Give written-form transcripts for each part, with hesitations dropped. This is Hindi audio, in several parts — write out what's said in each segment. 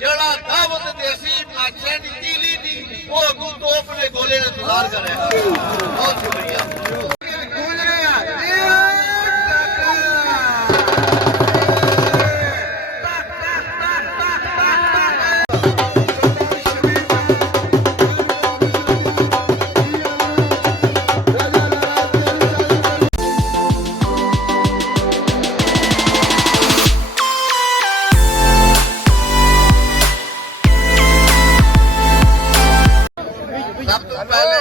जड़ा दावत देसी माचे दी तीली दी वो अगू तोप ने गोले ने इंतजार कर रहा है। बहुत शुक्रिया। सब तो पहले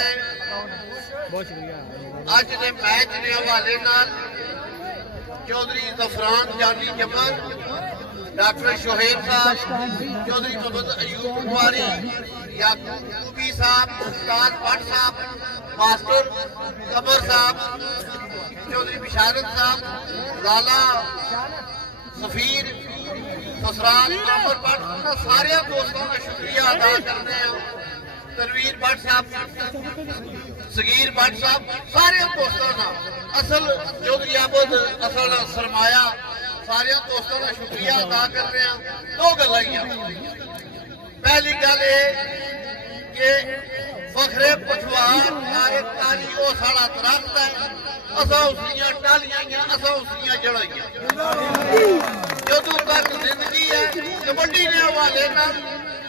अज के मैच के हवाले चौधरी जफरान जानी जमर, डॉक्टर शोहेब साहब, चौधरी मोहम्मद अयूब कुमारी, याकूबी साहब, उस्ताद भट्ट साहब, मास्टर कमर साहब, चौधरी बिशारत साहब, लाला सफीर ससराल अमर भट्ट, सारे दोस्तों का शुक्रिया अदा करते हैं। तनवीर भट्ट साहब, सगीर भट्ट साहब, सारे दोस्तों का असल चौधरी आबद असल सरमाया, सारे दोस्तों का शुक्रिया अदा कर रहे हैं। दो गल पहली गल कि फखरे पठवार तारी वो साड़ा दरख्त है, असा उसदियां टालियां, असा उसदियां जड़ाइयां। जदों तक जिंदगी है कबड्डी के हवाले नाल,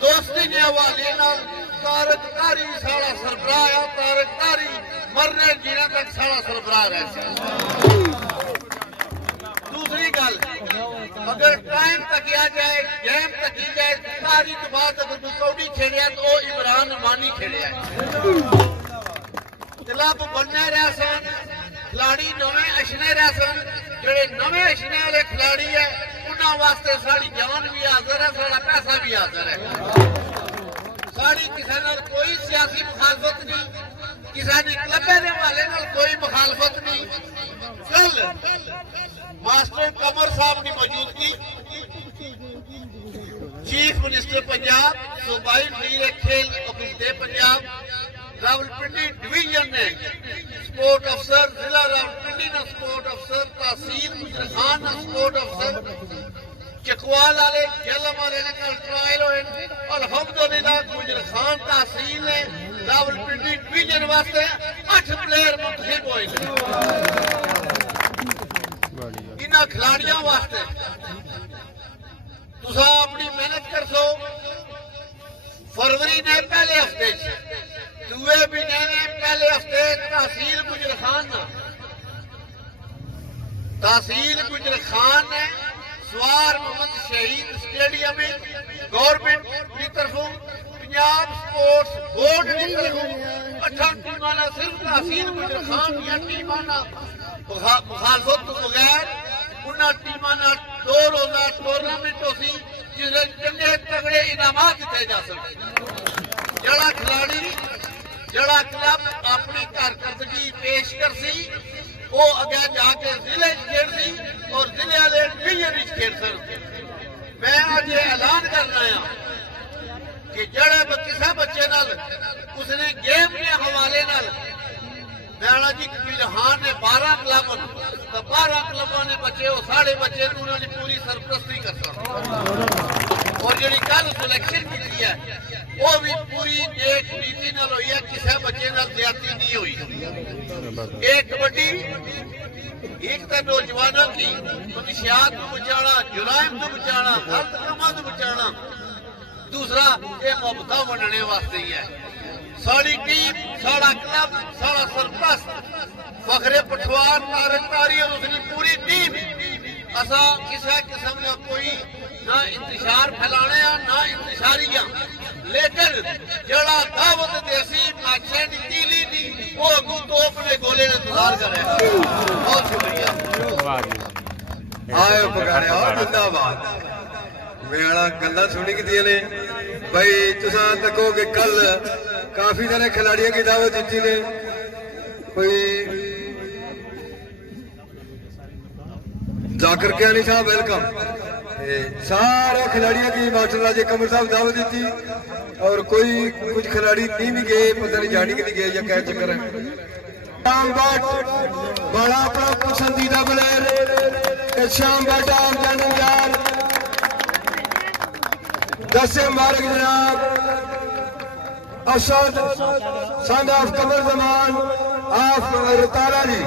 दोस्ती के हवाले नाल तारक तारी साड़ा सरबराह है, तारक तारी मरने जीने तक साड़ा सरबराह रह। दूसरी गल अगर टाइम तकिया जाए, गेम तकी जाए, तारी तो बाद अगर कोई कौड़ी खेलिया तो वो इमरान मानी खेलिया। क्लब बनने रह सन, खिलाड़ी नवे अशने रह सन, जेड़े नवे अशने वाले खिलाड़ी है उन्होंने वास्ते साड़ी जान भी हाजिर है, साड़ा पैसा भी हाजिर है। साड़ी किसी नाल कोई सियासी मुखालफत नहीं, किसी ने क्लबे के हवाले नाल कोई मुखालफत नहीं। कल मास्टर कमर साहब की मौजूदगी चीफ मिनिस्टर पंजाब, सूबाई वजीर खेल हुकूमत पंजाब, रावलपिंडी डिवीजन ने स्पोर्ट अफसर, जिला रावलपिंडी ने स्पोर्ट अफसर, तहसील गुजर खान ने स्पोर्ट अफसर, चकवाल वाले जलम वाले ने कल ट्रायल हुए। अल्हम्दुलिल्लाह गुजर खान तहसील ने रावलपिंडी डिवीजन वास्ते 8 प्लेयर मुंतखब हुए। इन्हां खिलाड़ियों वास्ते तुसा अपनी मेहनत कर सो। फरवरी ने पहले हफ्ते, दूए महीने ने पहले हफ्ते तहसील गुजर खान ने सवार मोहम्मद शहीद स्टेडियम में गवर्नमेंट की तरफों पंजाब स्पोर्ट्स बोर्ड की तरफों 8 टीमां सिर्फ तहसील गुजर खान या टीमां मुखालफत तो बगैर उन्होंने टीमां 2 रोजा टूर्नामेंट सी जिसमें चंगे तगड़े इनामात दिते जा सकते। जड़ा खिलाड़ी जड़ा क्लब अपनी कारकर्दगी पेश कर सी वो अगे जाके जिले खेल सी और जिले वाले डिवीजन खेल सकते। मैं आज ये ऐलान करना है कि जड़े किसी बच्चे नाल उसने गेम के हवाले नाल मैना जी कबीरहान ने 12 क्लब तो 12 क्लबों ने बच्चे वो साढ़े बच्चे उन्होंने पूरी सरपरस्ती कर सकते। और जी कल सिलेक्शन की है वो भी पूरी देश नीति नाल हुई है, किसी बच्चे नाल ज्यादती नहीं हुई। एक कबड्डी एक तो नौजवानों की मंशियात को बचाना, जुराइम को बचाना, गलत कामों को बचाना, दूसरा ये मुहब्बत बनने वास्ते ही है। साड़ी टीम, साड़ा क्लब, साड़ा सरपरस्त फखरे पठवार तारक तारी और उसकी पूरी टीम असा किसी किस्म का कोई ना इंतशार फैलाने ना इंतशारियां, लेकिन जड़ा दावत देसी माचे दी तीली दी वो अगू तोप ने गोले ने इंतजार कर रहा है। बहुत शुक्रिया। आयो पकाने और जिंदाबाद। मेरा गल्ला सुनी की ने भाई तुसा तको कि कल काफी सारे खिलाड़ियों की दावत दी ने। कोई जाकर के अली साहब वेलकम। सारे खिलाड़ियों की मास्टर राजे कमर साहब दावत दी और कोई कुछ खिलाड़ी नहीं भी गए, पता नहीं जाने के नहीं गए या क्या चक्कर है। श्याम भट्ट बड़ा अपना पसंदीदा प्लेयर श्याम भट्ट आप जाने यार दस्ते मुबारक जनाब Asad son of Qamar Zaman of Ratala ji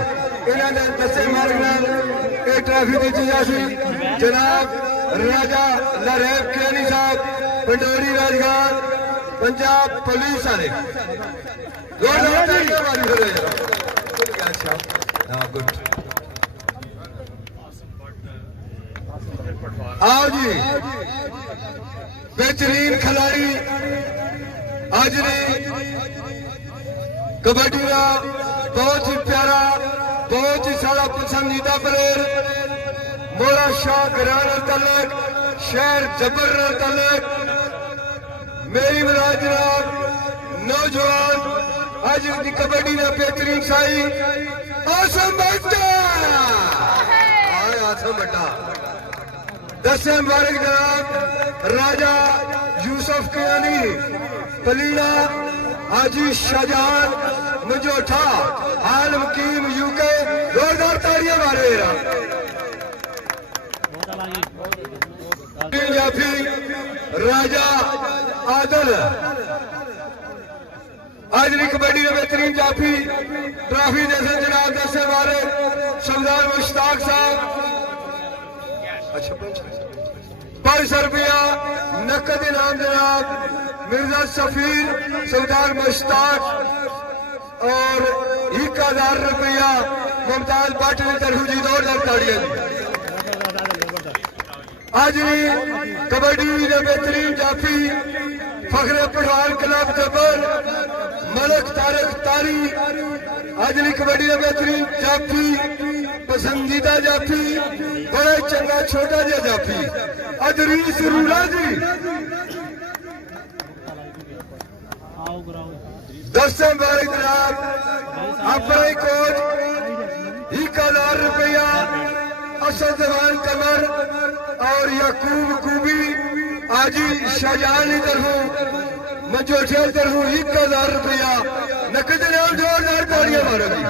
इन्होंने दस्ते मुबारक नाल ये ट्रॉफी दी जासी जनाब राजा लरैब कियानी साहब पंडोरी राजघाट पंजाब पुलिस वाले आओ जी बेहतरीन खिलाड़ी आज ने कबड्डी का बहुत ही प्यारा बहुत ही सारा पसंदीदा प्लेयर मोला शाह घरान तलक शहर जबर तलक मेरी मुराद जनाब नौजवान आज की कबड्डी का बेहतरीन साई आसम बट्टा आसम बट्टा दस्ते मुबारक जनाब राजा यूसुफ कियानी पलीना हाजी शाहजहान मजोठा आलम कीम यूके जोरदार तालियां मारे जाफी राजा आदल आज की कबड्डी में बेहतरीन जाफी ट्रॉफी जैसे जनाब दस्ते मुबारक सरदार मुश्ताक साहब 500 रुपया नकद इनाम जनाब मिर्जा सफीर सरदार मुश्ताक और 1000 रुपया मुमताज भट्ट ने तरह जी जोरदार ताड़ियां जी आज कबड्डी ने बेहतरीन जाफी फखरे पठवान क्लब जबर मलक तारक तारी आज कबड्डी ने बेहतरीन जाफी पसंदीदा जाफी बड़ा चंगा छोटा जहा जाफी अदरीस रूला जी दस्ते मुबारक जनाब अपना ही कोच 1000 रुपया असद जवान कमर और यकूब कूबी आजी शाहजहान की तरफों मजोठे की तरफों 1000 रुपया नकद इनाम जोरदार तालियां मारोगी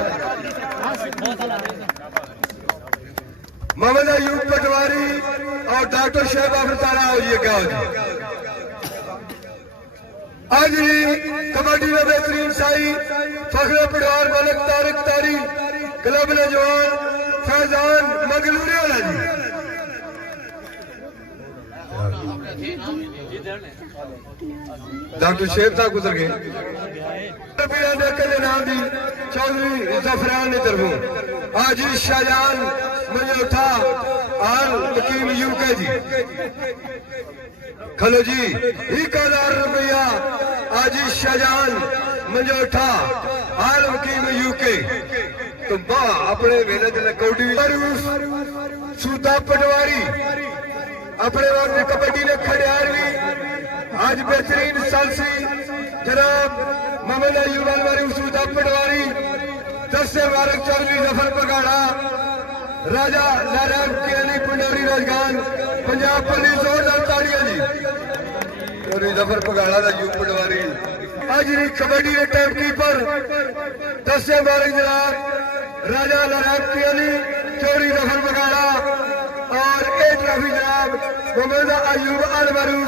मोहम्मद अयूब पटवारी और डॉक्टर शेब अफतारा हो जी क्या आज कबड्डी में बेहतरीन साई फखरे पटवार मलक तारिक तारी क्लब नौजवान फैजान मगलूरी वाला जी डॉक्टर शेब साहब गुजर गए नाम दी चौधरी जफरान की तरफों आज शाहजहान मजोठा आल हकीम यूके जी खलो जी 1000 रुपया आज शाहजहान मजोठा आल हकीम यूके तो मां अपने मेहनत कौडी सूदा पटवारी अपने वक्त कबड्डी ने खड़ियार भी आज बेहतरीन सालसी जनाब मोहम्मद अयूब अलवारी सूदा पटवारी दस्ते मुबारक चौधरी जफर बगाड़ा राजा लहराब कियानी पंडोरी राजगान पंजाब पुलिस जोरदार ताड़ियां जी चौधरी जफर बगाड़ा का यूब पटवारी आज कबड्डी के टाइम कीपर दस्ते मुबारक जनाब राजा लहराब कियानी चौधरी जफर बगाड़ा और एक ट्रॉफी जनाब मोहम्मद अयूब अलवारी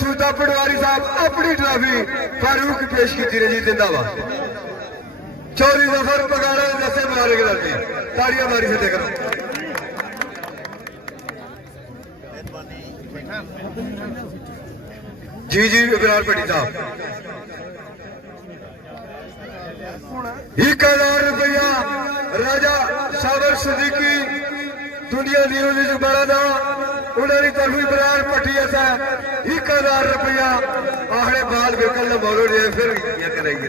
सूदा पटवारी साहब अपनी ट्रॉफी फारूक पेश की जी जिंदाबाद चौधरी जफर बगाड़ा दस्ते मुबारक ताड़ियां मारी से करो जी जी इब्रार पटी साहब 1000 रुपया राजा साबर सिद्दीकी दुनिया न्यूज बड़ा था उन्होंने तरफ इब्रार पटी ऐसा 1000 रुपया आहड़े बाल बेकल बोलो ने फिर ये करेंगे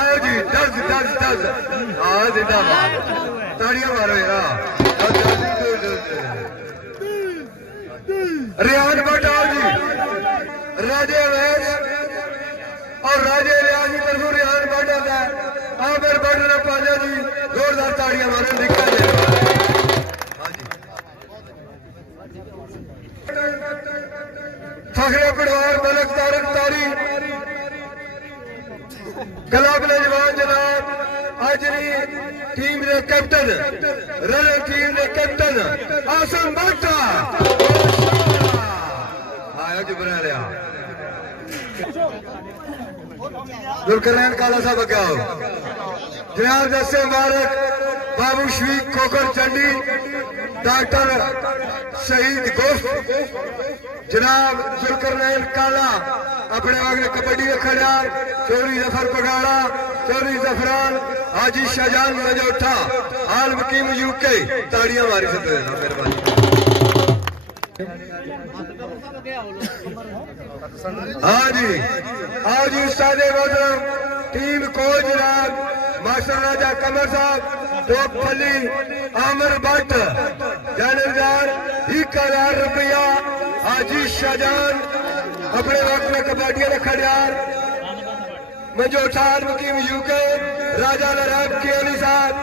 आओ जी 10 हाँ जिंदाबाद ताड़ियां मारो यार रियान भट्ट आओ जी राजे अवैस और राजे रियाज की तरफ रियान भट्ट आता है आमिर भट्ट ने पाजा जी जोरदार ताड़ियां मारो निकल जाए फखरे पटवार मलक तारक तारी क्लब नौजवान जनाब आज टीम के कैप्टन रनर टीम के कैप्टन आसम भट्टा आया जुबरा लिया जुल्करनैन काला साहब अगे आओ जनाब दस्ते मुबारक बाबू शफीक खोखर चंडी डॉक्टर शहीद गोश्त जनाब जुल्करनैन काला अपने अगले कबड्डी के खिलाड़ चौधरी जफर पगाड़ा चौधरी जफरान हाजी शाहजान मजोठा आल वकीम यूके ताड़ियां मारी सकते हैं मेहरबानी हाँ जी उस्ताद मोहतरम टीम कोच जनाब मास्टर राजा कमर साहब टॉप फली आमिर भट्ट जानेदार 1000 रुपया हाजी शाहजान अपने वक्त में कबड्डियां रखा यार मजोठा वकीम यूके राजा लराब केली साहब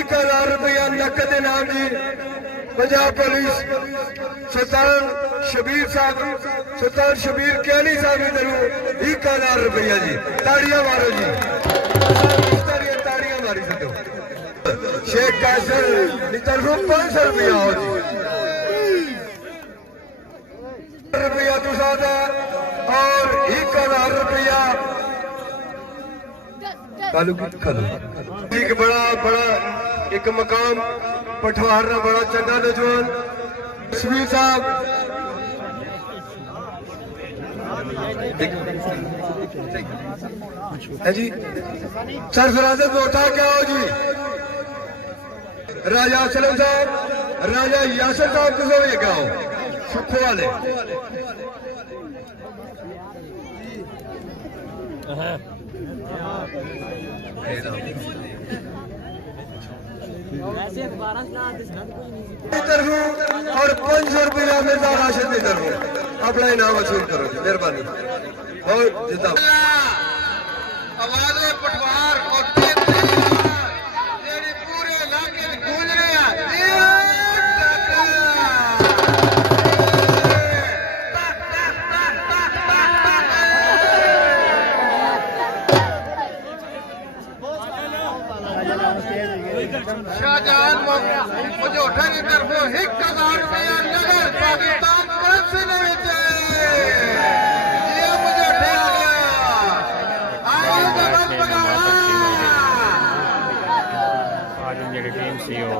1000 रुपया नकद इनाम जी पंजाब पुलिस सुल्तान शबीर केली साहब इधर 1000 रुपया जी ताड़ियां मारो जी ताड़ियां मारी सकते हो शेख कासर तरफों 500 रुपया हो जी रुपया तुसादा और 1000 रुपया एक बड़ा एक मकाम पठवार का बड़ा चंगा नौजवान शबीर साहब है जी सरफराजत में उठा क्या हो जी राजा असलम साहब राजा यासर साहब किसो ये क्या हो सुखो वाले और 500 रुपया मिर्जा राशिद की तरफ अपना इनाम वसूल करो मेहरबानी और जिंदा आवाज़ पटवार और पूरे इलाके में गूंज रहे हैं शाहजहान मजोठा की तरफ 1000 रुपया नगर पाकिस्तान करंसी ने ये मजोठे आ गया आज जबरदस्त पगाड़ा आज मेरी टीम सी हो